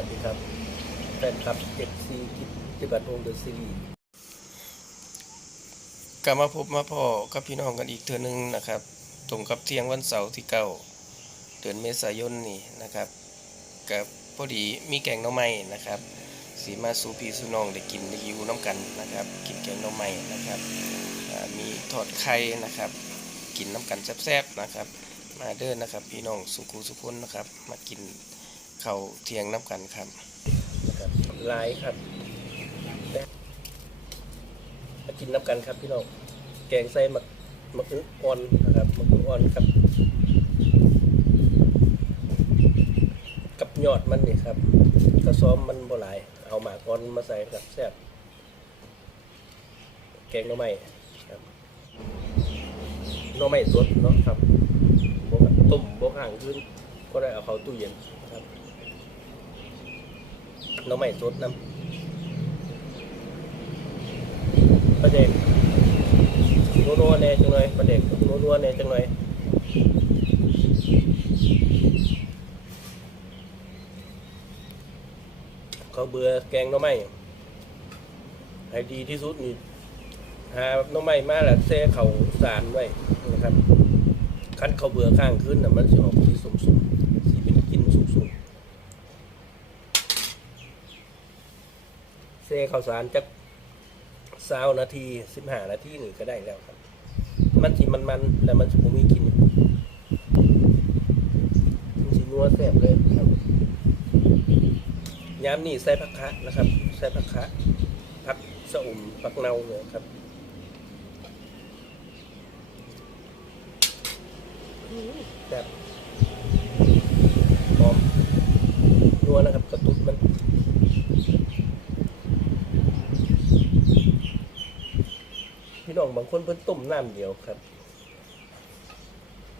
วัสดีครับ แฟนคลับเอฟซีกิจบัตรวงเดอะซีรีส์กลับมาพบมาพ่อกับพี่น้องกันอีกเทื่อนึงนะครับตรงกับเที่ยงวันเสาร์ที่เก้าเดือนเมษายนนี่นะครับกับพอดีมีแกงหน่อไม้นะครับสีมาสูพีสู่น้องได้กินได้ยู่น้ำกันนะครับ กินแกงหน่อไม้นะครับมีทอดไข่นะครับ กินน้ำกันแซ่บๆนะครับ มาเด้อนะครับ พี่น้องสุขุสุขคนนะครับ มากิน เขาเทียงน้ำกันครับไลายครับและมากินน้ำกันครับพี่น้องแกงใส่หมักหมักอึอ่อนนะครับหมักอึอ่อนครับ กับยอดมันนี่ครับกระซ้อมมันบ่หลาย เอาหมากอ่อนมาใส่ครับแซ่บแกงหน่อไม้ครับหน่อไม้สดเนาะครับบกต้มบวกห่างขึ้นก็ได้เอาเข้าตู้เย็นครับ เราไม่สดน้ำประเด็กนัวๆแน่จังเลยประเด็กนัวๆแน่จังเลยเขาเบื่อแกงน้อไม้ให้ดีที่สุดนี่หาน้อไม้มาแล้วแซ่เขาสารไว้นะครับคันเขาเบื่อข้างขึ้นนะมันจะออกสีสุ่มๆสีเป็นกลินสุ่มๆ เซข้าวสารจักสาวนาทีสิบห้านาทีนี่ก็ได้แล้วครับ มันสิมันมันๆแล้วมันสิบ่มีกลินมันสินัวแซ่บเลยครับยามนี่ใส่ผักคะนะครับใส่ผักคะผักสะอุ่มผักเนาเลยครับแซ่บหอมนัวนะครับ กระตุ้นมัน พี่น้องบาง คนเพิ่นต้มน้ำเดียวครับ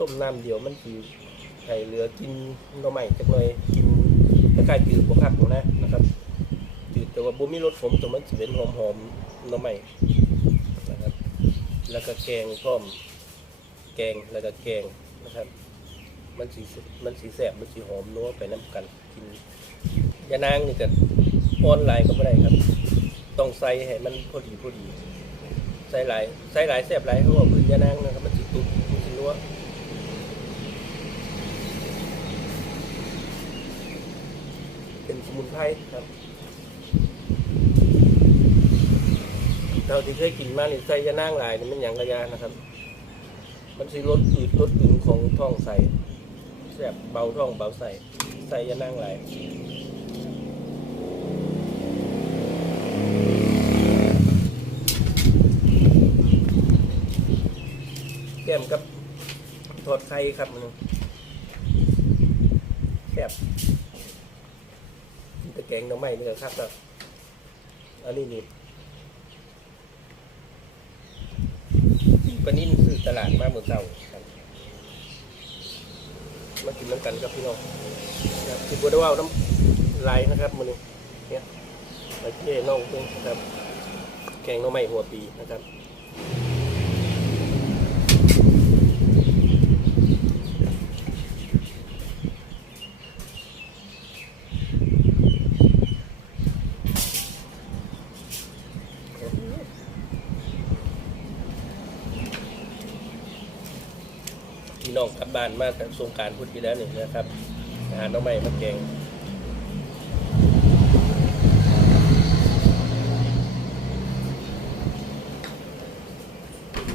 ต้มน้ำเดียวมันสิให้เหลือกินหน่อไม้จักหน่อยกินคล้ายๆจืดบ่คักหรอกนะนะครับจืดแต่ว่าบ่มีรสขมแต่มันสิเป็นหอมๆหน่อไม้นะครับ แล้วก็แกงพร้อม แกงแล้วก็แกงนะครับ มันสีมันสีแสบมันสีหอมนัวไปน้ำกันกินยานางนี่ก็ออนไลน์ก็ไม่ได้ครับ ต้องใส่ให้มันพอดีพอดี ใส่หลายใส่หลายแซ่บหลายเขาบอกพื้นยานางนะครับมันสิตุกมันสินัวเป็นสมุนไพรครับเราที่เคยกินมานี่ใส่ยานางหลายนี่มันอย่างกระยานะครับ มันสิลดอืดลดอึงของท้องใส่แซ่บเบาท้องเบาใส่ใส่ยานางหลาย มกับทอดไข่ครับมันแซ่บตะแกงน้ำไม้นี่ครับครับอันนี้นี่ปนิ่นซื้อตลาดมาเมื่อเช้าครับมากินน้ำกันครับพี่น้องครับคือบัวดาวน้ำลายนะครับมันนี่เนี่ยไปเท่น้องเพิ่งนะครับ แกงน้ำไม้หัวปีนะครับ พี่น้องกลับบ้านมาจากสงการพุทธที่แล้วนี่นะครับอาหารน้องใหม่มาแกง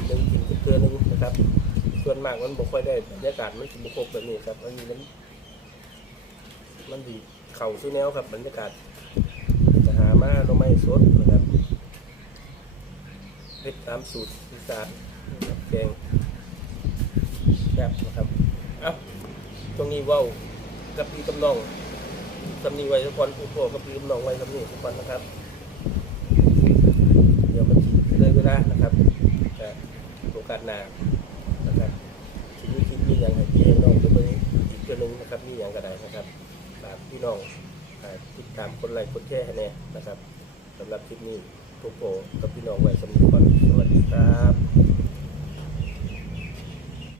หนึ่งกินเกลือหนึงนะครับ ส่วนมากมันบ่ค่อยได้บรรยากาศมันสิบ่คบแบบนี้ครับอันนี้มันมันดีเข่าซื้อแนวครับบรรยากาศจะหามาน้องไม้สดนะครับเพ็ดตามสูตรอีสานแกง แบบนะครับเอ้าตรงนี้ว้ากับพี่กำนองสำนีไว้ทุกคนผู้พ่อกับพี่กำนองไว้สำนีทุกคนนะครับ เดี๋ยวมันเลยเวลานะครับแต่โอกาสหน้านะครับทีนี้คลิปนี้ยังให้พี่น้องจะไปอีกเรื่องนึงนะครับนี่อย่างกระไดนะครับฝากพี่น้องติดตามคนไลค์คนแชร์ให้แน่นะครับสำหรับคลิปนี้ผู้พ่อกับพี่น้องไว้สำนีก่อนสวัสดีครับ